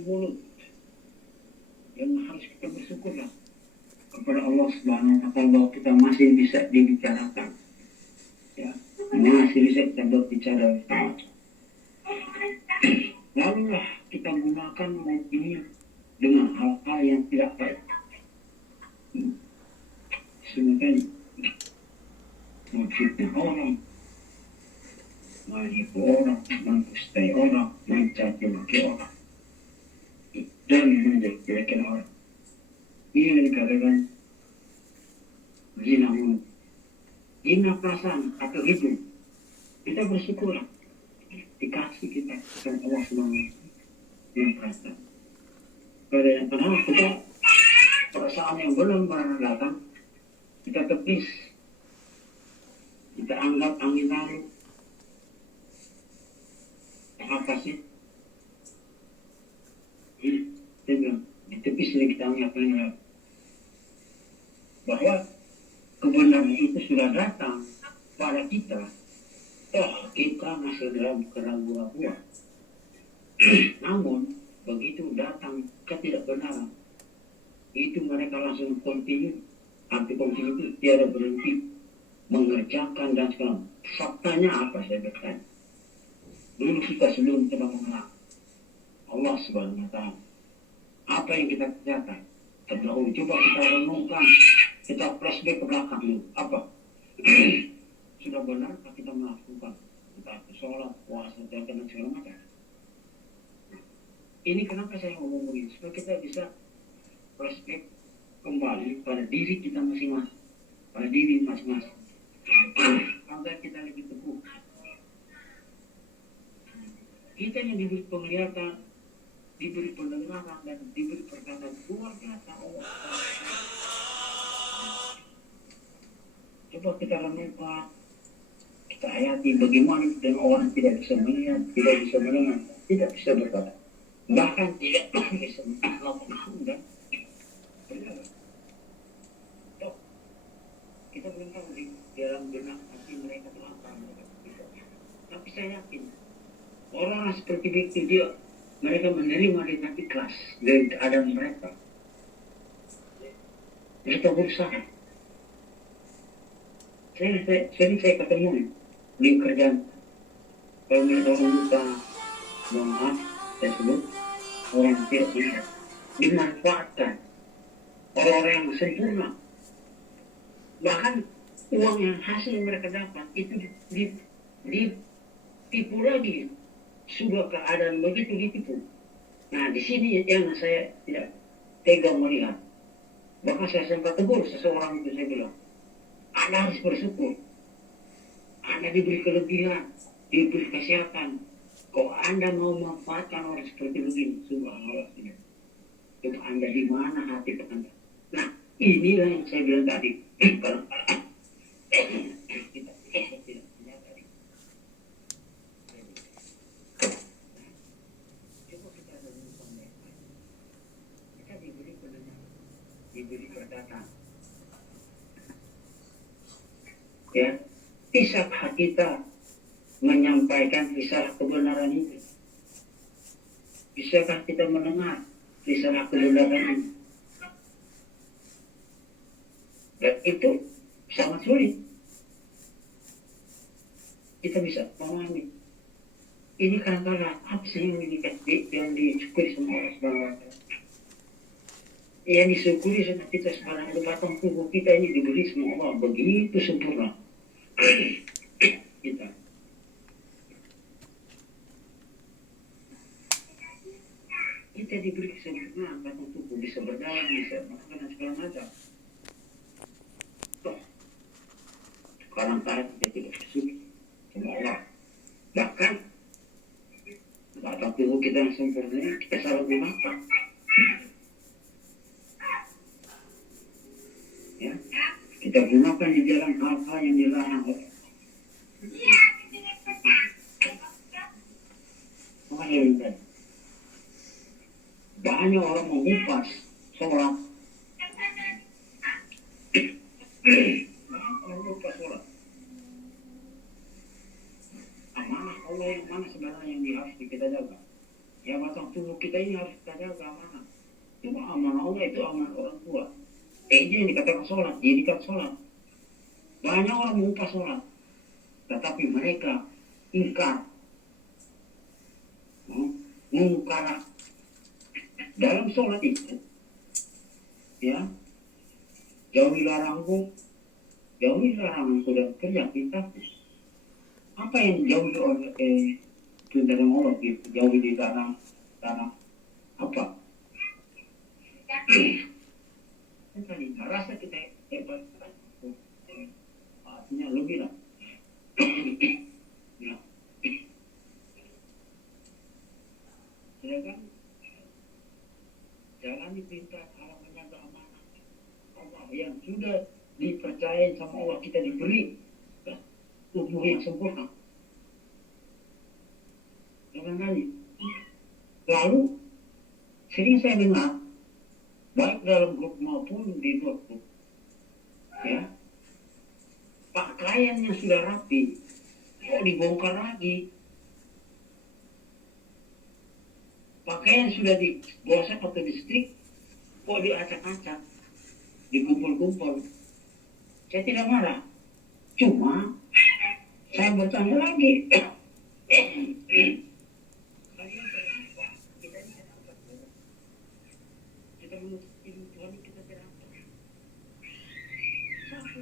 mulut yang harus kita bersyukurlah kepada Allah Subhanahu wa Ta'ala bahwa kita masih bisa dibicarakan, ya, masih bisa kita berbicara. Lalulah kita gunakan mulut ini dengan hal-hal yang tidak baik. Semoga memfitnah orang, menipu orang, mendustai orang, mencaci maki orang, dan menjelek-jelekan orang. Ini yang dikatakan zina mulut, zina perasaan atau hidup. Kita bersyukur dikasih kita dan Allah Subhanahu yang perasaan. Pada yang pertama kita perasaan yang belum pernah datang, kita tepis, kita anggap angin lalu. Apa sih? Dia bilang, ditepis ini kita anggap angin lalu. Bahwa kebenaran itu sudah datang pada kita, kita masih dalam keraguan-raguan. Namun begitu datang ketidakbenaran, itu mereka langsung continue. Arti continue itu tiada berhenti mengerjakan dan segala. Faktanya apa saya bertanya? Dulu kita sebelum kita mengenal Allah Subhanahu wa Ta'ala, apa yang kita kerjakan? Terdahulu coba kita renungkan, kita flashback ke belakang dulu. Apa? Sudah benarkah kita melakukan? Entah sholat, puasa, zakat dan segala macam. Ini kenapa saya ngomong begini? Supaya kita bisa flashback kembali pada diri kita masing-masing, pada diri masing-masing. Agar kita lebih teguh. Kita yang diberi penglihatan, diberi pendengaran, dan diberi perkataan luar biasa Allah. Coba kita renungkan, kita hayati bagaimana dengan orang tidak bisa melihat, tidak bisa mendengar, tidak bisa berkata, bahkan tidak bisa melakukan dan berjalan. Kita belum tahu di dalam benak hati mereka apa mereka bisa. Tapi saya yakin orang seperti itu mereka menerima di hati kelas dari keadaan mereka. Mereka berusaha. Saya ketemu di kerjaan. Kalau melihat orang lupa, mohon maaf, saya sebut orang tidak bisa dimanfaatkan. Orang-orang yang sempurna. Bahkan uang yang hasil mereka dapat itu ditipu lagi. Sudah keadaan begitu ditipu. Nah di sini yang saya tidak tega melihat. Bahkan saya sempat tegur seseorang itu, saya bilang, Anda harus bersyukur. Anda diberi kelebihan, diberi kesehatan. Kok Anda mau memanfaatkan orang seperti begini? Subhanallah. Coba Anda di mana hati Anda? Nah, inilah yang saya bilang tadi. Kalau kita tidak menyadari. Coba kita ada menyukai. Kita diberi pendengaran, diberi perkataan. Ya, bisakah kita menyampaikan risalah kebenaran itu? Bisakah kita mendengar risalah kebenaran ini? Dan itu sangat sulit. Kita bisa memahami. Ini kadang-kadang apa sih yang disyukuri sama Allah Subhanahu wa Ta'ala? Yang disyukuri sama kita sekarang itu batang tubuh kita ini diberi sama Allah begitu sempurna. Kita diberi kesempurnaan batang tubuh, bisa berjalan, bisa makan dan segala macam. Kadang-kadang kita tidak bersyukur sama Allah. Bahkan batang tubuh kita yang sempurna kita salah gunakan. Ya, kita gunakan di dalam hal-hal yang dilarang oleh Allah. Banyak orang mengupas sholat. Mengupas sholat. Amanah Allah yang mana sebenarnya yang harus kita jaga? Ya batang tubuh kita ini harus kita jaga amanah. Cuma amanah Allah itu amanah orang tua. Ini yang dikatakan sholat, jadikan sholat. Banyak orang lupa sholat, tetapi mereka ingkar, mengungkar dalam sholat itu, ya, jauhi larangan, jauhi larangan sudah kerja kita. Apa yang jauhi oleh perintah Allah gitu, jauhi di tanah apa? Tadi rasa kita hebat, artinya lebih lah. Ya. Silakan jalani perintah Allah, menjaga amanah Allah yang sudah dipercaya sama Allah, kita diberi tubuh yang sempurna. Jangan kali. Lalu sering saya dengar, baik dalam grup maupun di luar grup, ya, pakaian yang sudah rapi kok dibongkar lagi. Pakaian sudah digosok atau distrik kok diacak-acak, dikumpul-kumpul. Saya tidak marah, cuma saya bertanya lagi, kalian berapa? Kita ini kenapa? Kita menuntut ilmu Tuhan, kita berapa? Satu,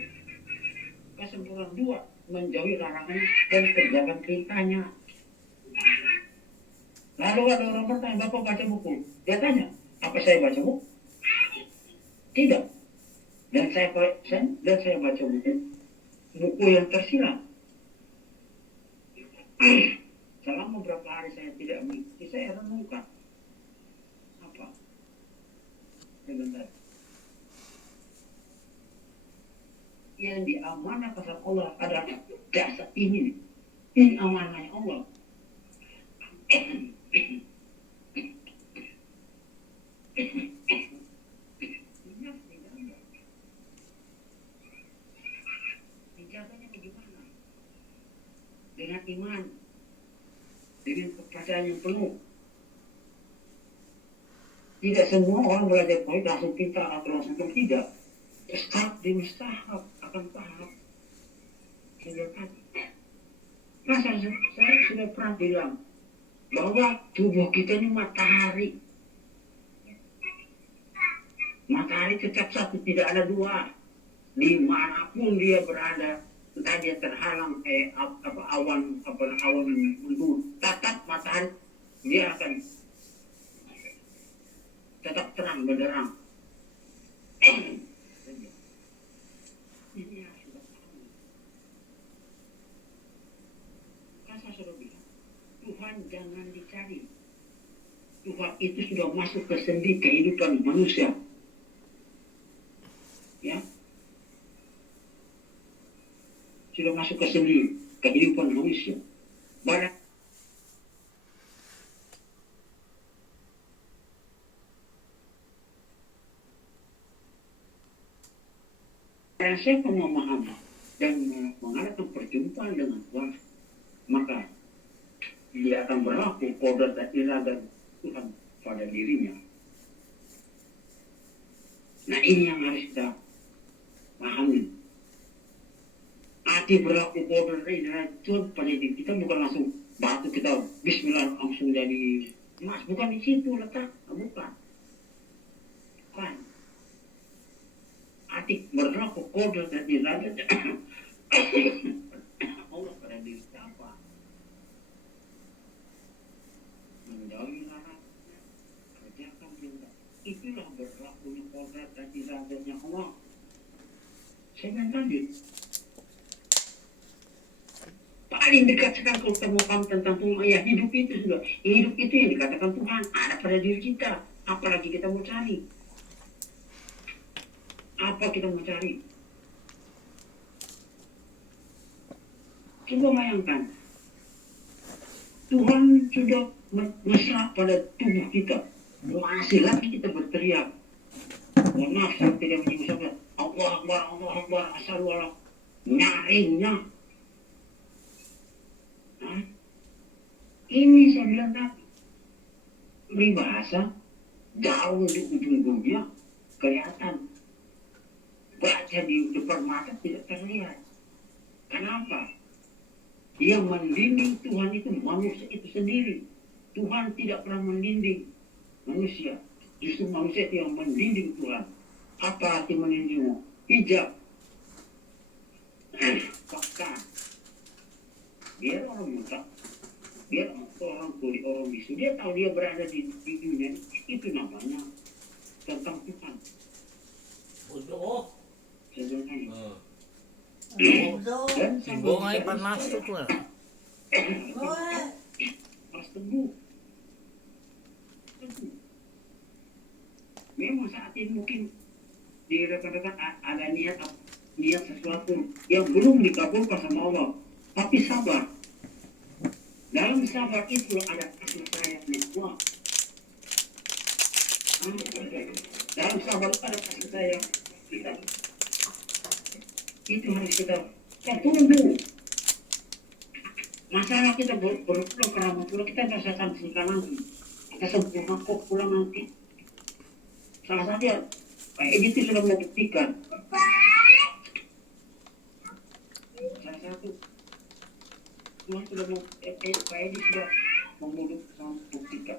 kesempurnaan. Dua, menjauhi larangan dan kerjakan perintahnya. Lalu ada orang bertanya, Bapak baca buku? Dia tanya, apa saya baca buku? Tidak. Dan saya baca buku yang tersirat. Selama beberapa hari saya tidak mengikuti, saya renungkan apa? Sebentar. Yang diamanahkan oleh Allah adalah dasar ini. Ini amanahnya Allah. Dijaganya bagaimana? Dengan iman, dengan kepercayaan yang penuh. Tidak semua orang belajar poin langsung pintar atau langsung tidak. Tahap demi tahap akan tahap. Saya sudah pernah bilang bahwa tubuh kita ini matahari. Matahari tetap satu, tidak ada dua. Dimanapun dia berada, entah dia terhalang awan mendung, tetap matahari dia akan tetap terang benderang. Ini yang sudah tahu. Kan saya sudah bilang, Tuhan jangan dicari. Tuhan itu sudah masuk ke sendi kehidupan manusia. Ya, sudah masuk ke sendi kehidupan manusia. Barang siapa memahami dan mengadakan perjumpaan dengan Tuhan, maka dia akan berlaku kodrat dan irada Tuhan pada dirinya. Nah, ini yang harus kita pahami. Hati berlaku kodrat dan irada Tuhan pada diri kita, bukan langsung batu kita bismillah langsung jadi emas, bukan di situ letak, bukan. Hati berlaku kodrat dan irada Allah pada diri siapa? Menjauhi larangan, kerjakan perintah. Itulah berlakunya kodrat dan iradanya Allah. Saya bilang tadi, paling dekat sekali kalau kita mau paham tentang Tuhan, ya hidup itu sudah. Hidup itu yang dikatakan Tuhan ada pada diri kita. Apalagi kita mau cari. Apa kita mau cari? Coba bayangkan, Tuhan sudah mesra pada tubuh kita. Masih lagi kita berteriak. Mohon maaf, saya tidak menyebut Allah Akbar, Asyhadu nyaringnya. Ini saya bilang tadi, peribahasa jauh di ujung dunia kelihatan, baca di depan mata tidak terlihat. Kenapa? Yang membimbing Tuhan itu manusia itu sendiri. Tuhan tidak pernah membimbing manusia. Justru manusia itu yang membimbing Tuhan. Apa arti membimbingmu? Hijab. Fakta. Biar orang buta, biar orang tuli, orang bisu, dia tahu dia berada di dunia. Itu namanya tentang Tuhan. Bodoh. Sebenarnya. Bodoh. Timbong ay panas tuh tuh. Harus teguh. Memang saat ini mungkin di rekan-rekan ada niat sesuatu yang belum dikabulkan sama Allah, tapi sabar. Dalam sabar itu ada kasih sayangnya Allah. Dalam sabar ada kasih sayang kita. Itu harus kita tunggu. Masalah kita berpulang ke rahmatullah, kita rasakan singkat nanti. Kita sempurna kok pulang nanti. Salah saja, Pak Edi itu sudah membuktikan. Salah satu, Tuhan sudah Pak Edi sudah membuktikan.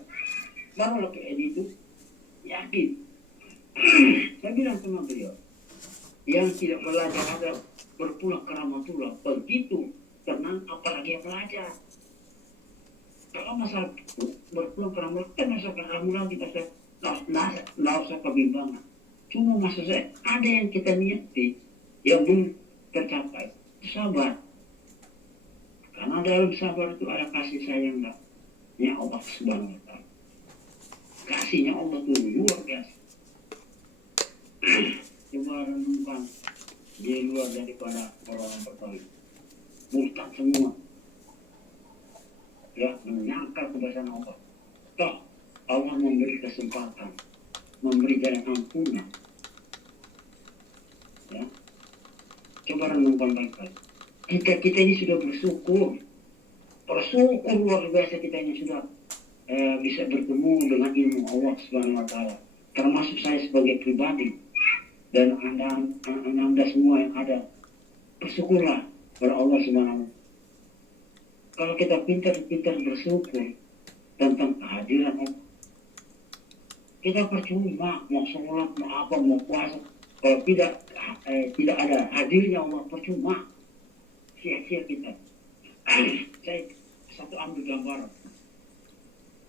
Barulah Pak Edi itu yakin. Saya bilang sama beliau, yang tidak belajar ada berpulang ke rahmatullah, begitu tenang apalagi yang belajar. Kalau masalah berpulang ke rahmatullah, kan masalah ke rahmatullah kita nggak usah kebimbangan. Cuma maksud saya ada yang kita niati yang belum tercapai, sabar. Karena dalam sabar itu ada kasih sayang ya Allah Subhanahu wa Ta'ala. Kasihnya Allah itu luar biasa. Coba renungkan, dia luar daripada orang Betawi. Murtad semua, ya, menyangkal kebesaran Allah. Toh Allah memberi kesempatan, memberi jalan ampunan. Ya, coba renungkan baik-baik. Kita ini sudah bersyukur luar biasa. Kita ini sudah bisa bertemu dengan ilmu Allah Subhanahu wa Ta'ala. Termasuk saya sebagai pribadi dan anda semua yang ada, bersyukurlah kepada Allah Subhanahu. Kalau kita pintar bersyukur tentang kehadiran Allah, kita percuma mau sholat, mau apa, mau puasa, kalau tidak ada hadirnya Allah, percuma, sia-sia kita. Saya satu ambil gambar,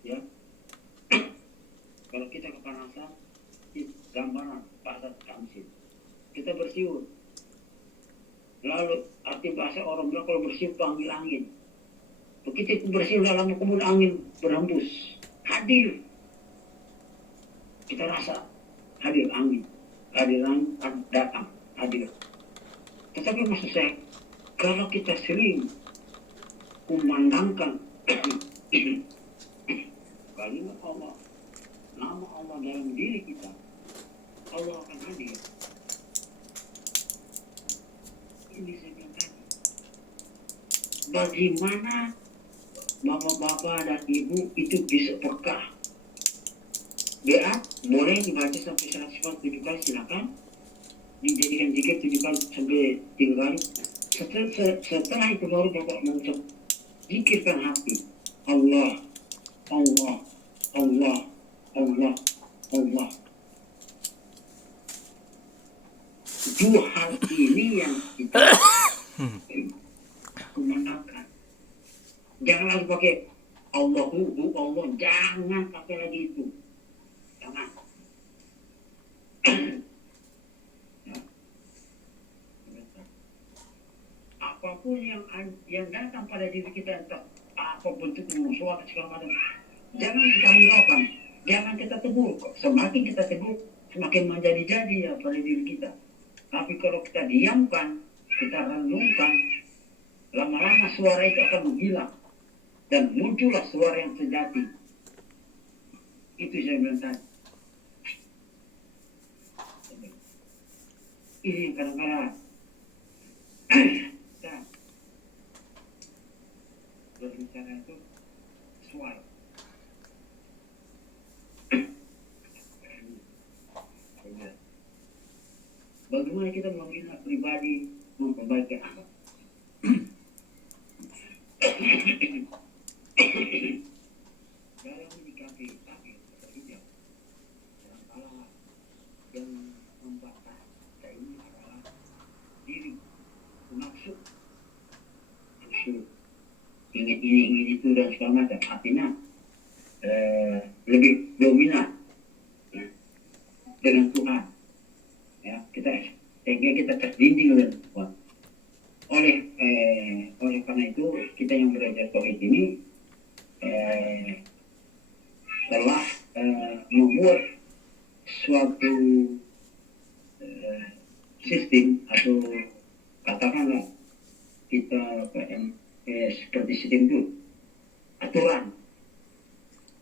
ya. Kalau kita kepanasan, gambaran pasar kamsin, kita bersiul. Lalu arti bahasa orang bilang kalau bersiul panggil angin. Begitu itu bersiul dalam kemudian angin berhembus, hadir. Kita rasa hadir angin datang, hadir. Tetapi maksud saya, kalau kita sering memandangkan kalimat Allah, nama Allah dalam diri kita, Allah akan hadir. Ini saya bilang tadi. Bagaimana bapak-bapak dan ibu itu bisa peka? BA boleh dibaca sampai 147 kali, silakan. Dijadikan zikir 7 kali sampai 3 kali. Setelah itu baru bapak mengucap zikirkan hati. Allah, Allah, Allah, Allah, Allah. Dua hal ini yang kita kumandangkan. Jangan lagi pakai Allahu, Allah, jangan pakai lagi itu. Jangan. Ya. Apapun yang datang pada diri kita, entah apa bentuk musuh atau segala macam, jangan kita hiraukan, jangan kita tegur. Semakin kita tegur, semakin menjadi-jadi ya pada diri kita. Tapi kalau kita diamkan, kita renungkan, lama-lama suara itu akan menghilang dan muncullah suara yang sejati. Itu saya bilang tadi. Ini kadang-kadang kita berbicara itu suara. menghina pribadi, memperbaiki akhlak. Dalam menyikapi takdir terhijab, kadangkala yang membatas kita ini adalah diri, nafsu, ingin itu dan segala macam. Artinya lebih dominan ya, dengan Tuhan. Ya, sehingga kita terjinding oleh Tuhan. Oleh karena itu kita yang belajar tauhid ini telah membuat suatu sistem atau katakanlah kita seperti sistem itu aturan.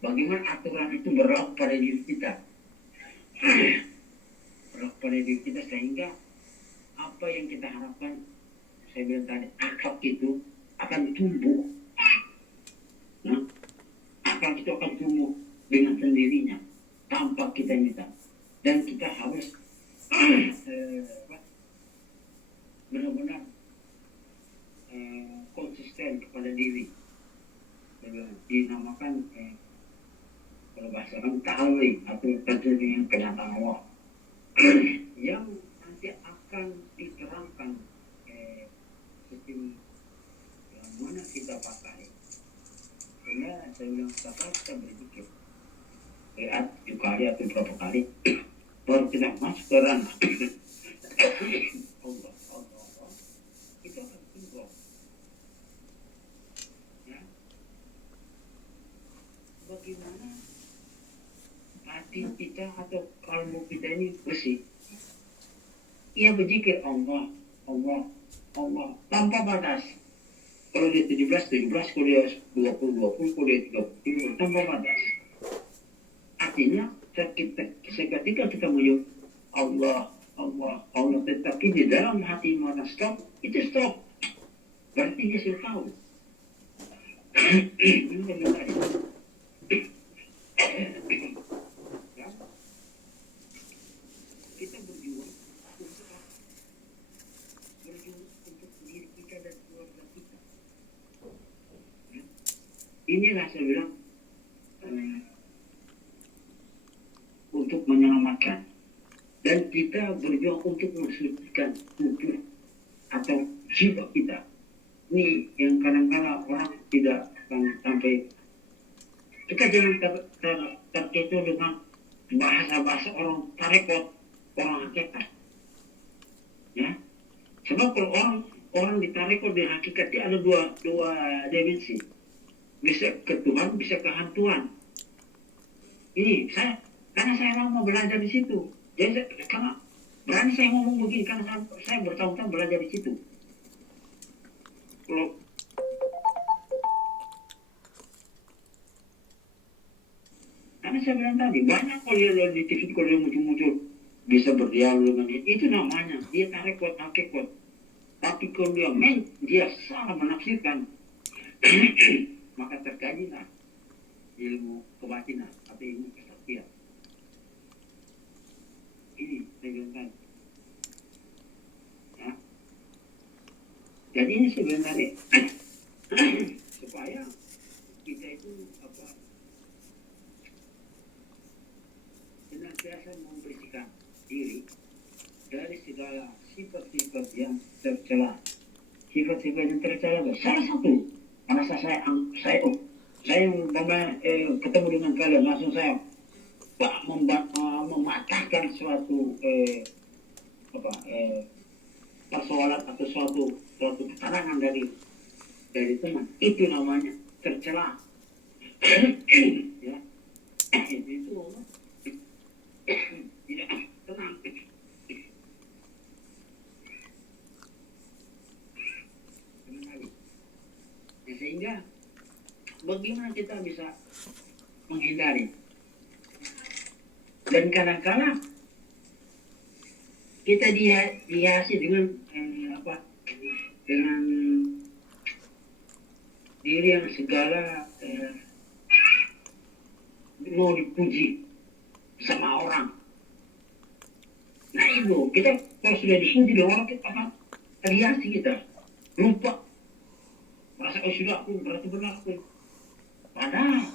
Bagaimana aturan itu berlaku pada diri kita, sehingga apa yang kita harapkan, saya bilang tadi, akhlak itu akan tumbuh. Nah, akhlak itu akan tumbuh dengan sendirinya tanpa kita minta, dan kita harus benar-benar konsisten kepada diri. Dinamakan kalau bahasa orang ta'ali atau terjadi kenyataan Allah yang nanti akan diterangkan sistem yang mana kita pakai. Karena saya bilang kita berpikir lihat 7 kali atau berapa kali baru kita masuk ke ranah Allah itu akan tumbuh. Ya, bagaimana hati kita atau kalbu kita ini bersih. Ia berzikir Allah tanpa batas. Kalau dia 17, kalau dia 20, kalau dia 30, tanpa batas. Artinya seketika kita menyebut Allah, tetapi di dalam hati mana stop, itu stop. Berarti dia sudah tahu. Ini yang tadi. Kita berjuang untuk apa? Berjuang untuk diri kita dan keluarga kita. Ya. Inilah saya bilang untuk menyelamatkan, dan kita berjuang untuk mensucikan tubuh atau jiwa kita. Ini yang kadang-kadang orang tidak akan sampai. Kita jangan terkecoh dengan bahasa-bahasa orang tarekat, orang hakikat. Ya, sebab kalau orang di tarekat di hakikat itu ada dua dimensi. Bisa ke Tuhan, bisa ke hantuan. Ini karena saya mau belajar di situ. Jadi karena berani saya ngomong begini karena saya bertahun-tahun belajar di situ. Karena saya bilang tadi, banyak kalau dia di TV, kalau dia muncul-muncul bisa berdialog dengan dia, itu namanya dia tarekat hakikat. Tapi kalau dia salah menafsirkan, maka terjadilah ilmu kebatinan atau ilmu kesaktian. Ini saya bilang tadi. Ya. Jadi ini sebenarnya supaya kita itu senantiasa membersihkan diri dari segala sifat-sifat yang tercela. Sifat-sifat yang tercela salah satu. Karena saya ketemu dengan kalian langsung saya mematahkan suatu persoalan atau suatu keterangan dari teman. Itu namanya tercela. Ya, itu tidak tenang. Sehingga bagaimana kita bisa menghindari, dan kadang-kadang kita dihiasi dengan dengan diri yang segala mau dipuji sama orang. Nah ego. Kita kalau sudah dipuji dengan orang kita akan terhiasi kita. Lupa. Merasa sudah aku berarti benar aku. Padahal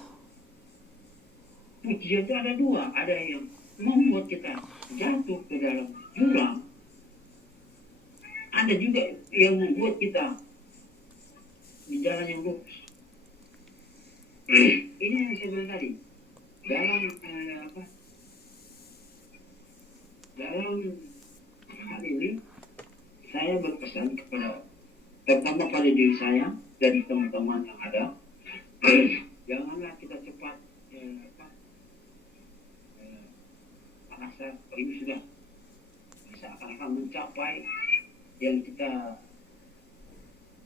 pujian itu ada dua. Ada yang membuat kita jatuh ke dalam jurang. Ada juga yang membuat kita di jalan yang lurus. Ini yang saya bilang tadi. Dalam hal ini saya berpesan kepada pertama pada diri saya dan teman-teman yang ada, janganlah kita cepat merasa ini sudah bisa akan mencapai yang kita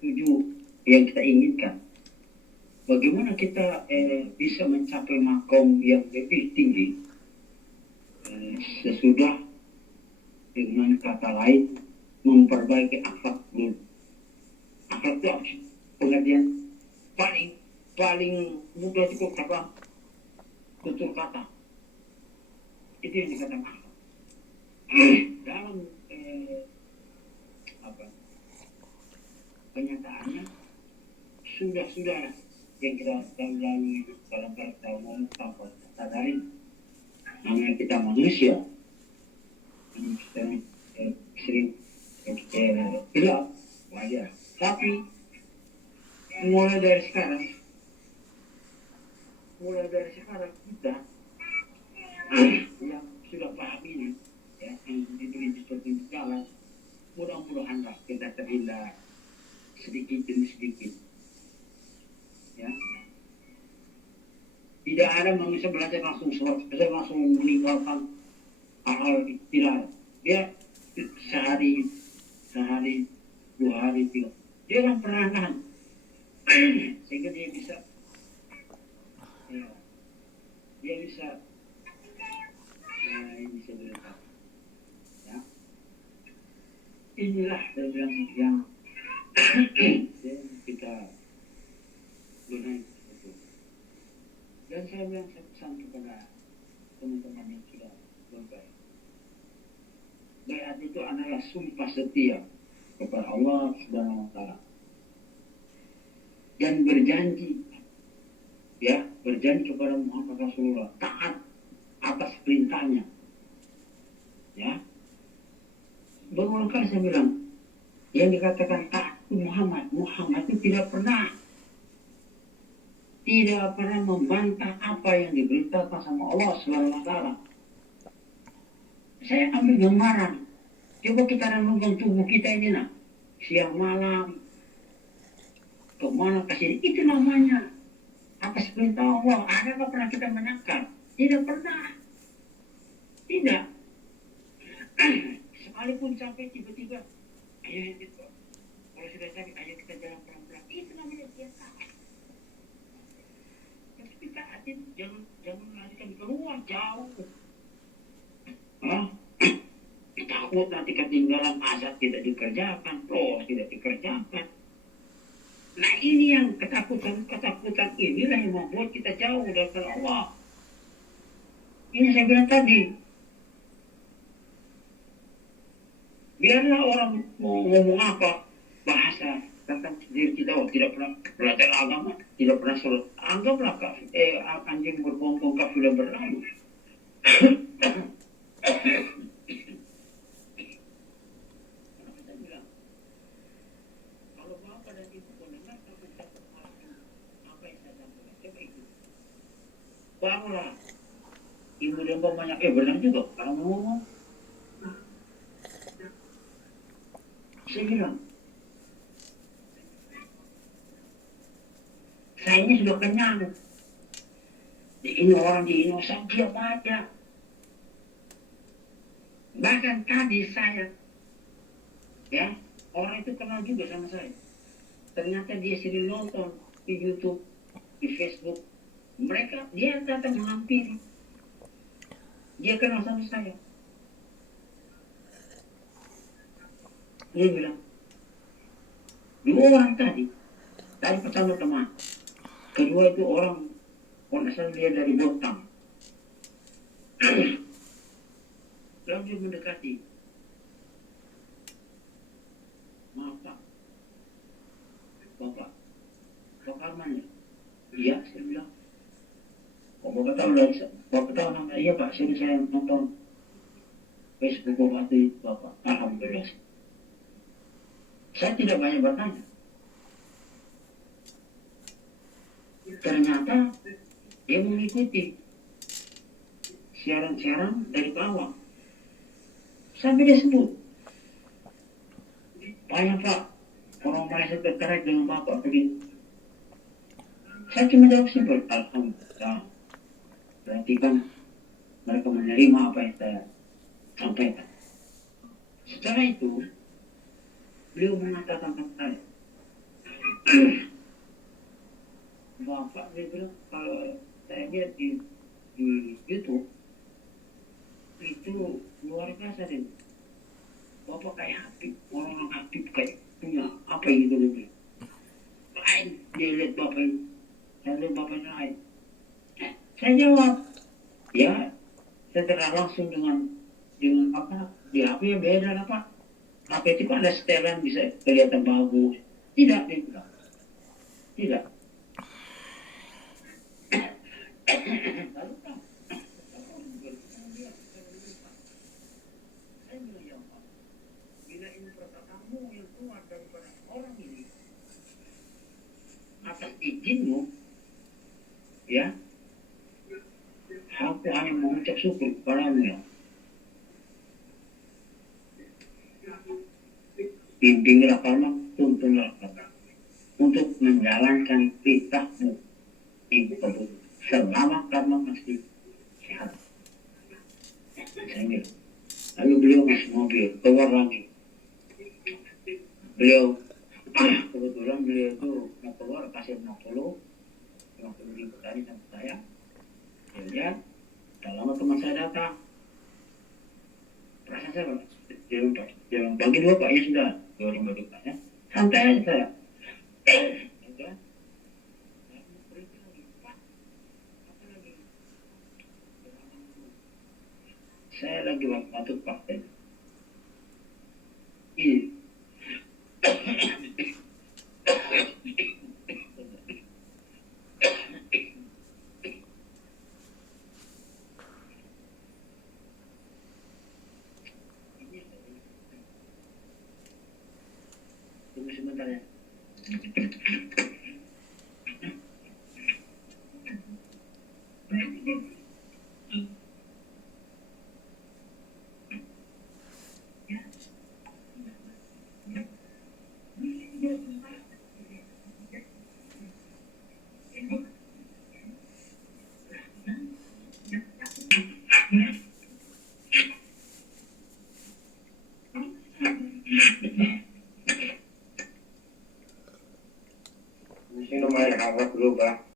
tuju, yang kita inginkan. Bagaimana kita bisa mencapai makom yang lebih tinggi sesudah dengan kata lain memperbaiki akhlak dulu. Akhlak itu pengertian paling mudah itu kata tutur kata. Itu yang dikatakan akhlak. Dalam kenyataannya sudah yang kita lalui dalam tahun tanpa sadari, namanya kita manusia, kita sering gelap wajar. Tapi mulai dari sekarang kita yang sudah paham ini, ya, yang diberi seperti jalan, mudah-mudahanlah kita terhindar sedikit demi sedikit. Ya. Tidak ada manusia belajar langsung meninggalkan hal-hal tidak. Dia sehari, 2 hari, 3. Dia akan perlahan sehingga dia bisa ini bisa dilakukan. Ya. Inilah yang kita benar. Dan saya pesan kepada teman-teman yang sudah berbaik. Baiat itu adalah sumpah setia kepada Allah Subhanahu wa Ta'ala. Dan berjanji kepada Muhammad Rasulullah, taat atas perintahnya. Ya. Berulang kali saya bilang, yang dikatakan taat Muhammad itu tidak pernah membantah apa yang diberitakan sama Allah Subhanahu wa Ta'ala. Saya ambil gambaran. Coba kita renungkan tubuh kita ini, siang malam, kemana ke sini, itu namanya atas perintah Allah. Adakah pernah kita menakar? Tidak pernah. Tidak. Sekalipun sampai tiba-tiba, ayo itu, kalau sudah capek, ayo kita jalan pelan-pelan. Itu namanya biasa. Tapi kita jangan larikan keluar jauh. Takut nanti ketinggalan azab tidak dikerjakan, tidak dikerjakan. Nah ini yang ketakutan inilah yang membuat kita jauh dari Allah. Ini saya bilang tadi. Biarlah orang mau ngomong apa, bahasa tentang diri kita, tidak pernah belajar agama, tidak pernah sholat. Anggaplah anjing berbombong sudah berlalu. Kalau bapak dan ibu mendengar apa yang saya sampaikan, coba itu. Barulah ibu dan bapaknya, benar juga kalau ngomong. Saya bilang, saya ini sudah kenyang. Ini orang di Indonesia diam aja. Bahkan tadi saya, orang itu kenal juga sama saya. Ternyata dia sering nonton di YouTube, di Facebook. Dia datang menghampiri. Dia kenal sama saya. Dia bilang, 2 orang tadi pertama teman, kedua itu orang asal dia dari Botang. Lalu dia mendekati, Bapak tahu dari Bapak tahu nama iya Pak, sini saya nonton Facebook Bapak di Bapak. Alhamdulillah. Saya tidak banyak bertanya. Ternyata dia mengikuti siaran-siaran dari bawah. Sampai dia sebut, banyak Pak, orang Malaysia tertarik dengan Bapak begini. Saya cuma jawab simpel, Alhamdulillah. Berarti kan mereka menerima apa yang saya sampaikan. Setelah itu, beliau mengatakan kepada saya, Bapak, dia bilang, kalau saya lihat di YouTube, itu luar biasa deh. Bapak kayak aktif, orang aktif kayak punya apa gitu lebih. Lain, dia lihat Bapak ini, saya lihat Bapak ini lain. Saya jawab, ya, saya tidak langsung dengan apa, di HP ya beda apa. HP itu kan ada setelan bisa kelihatan bagus. Tidak, dia bilang. Tidak. Lalu kan, saya bilang, ya Pak, bila ini perkataanmu yang keluar daripada orang ini, atas izinmu, ya, aku hanya mengucap syukur kepadamu ya. Bimbinglah karena tuntunlah kata untuk menjalankan perintahmu ibu kabut selama kamu masih sehat. Saya bilang. Lalu beliau masuk mobil keluar lagi. Beliau kebetulan beliau itu mau keluar kasih 50 ribu tadi sama saya. Ya, tak lama teman saya datang. Perasaan saya dia bagi dua Pak, ya sudah 2 ribu Pak ya. Santai aja saya. Gitu kan. Saya lagi waktu praktek. Ini. Tunggu sebentar ya.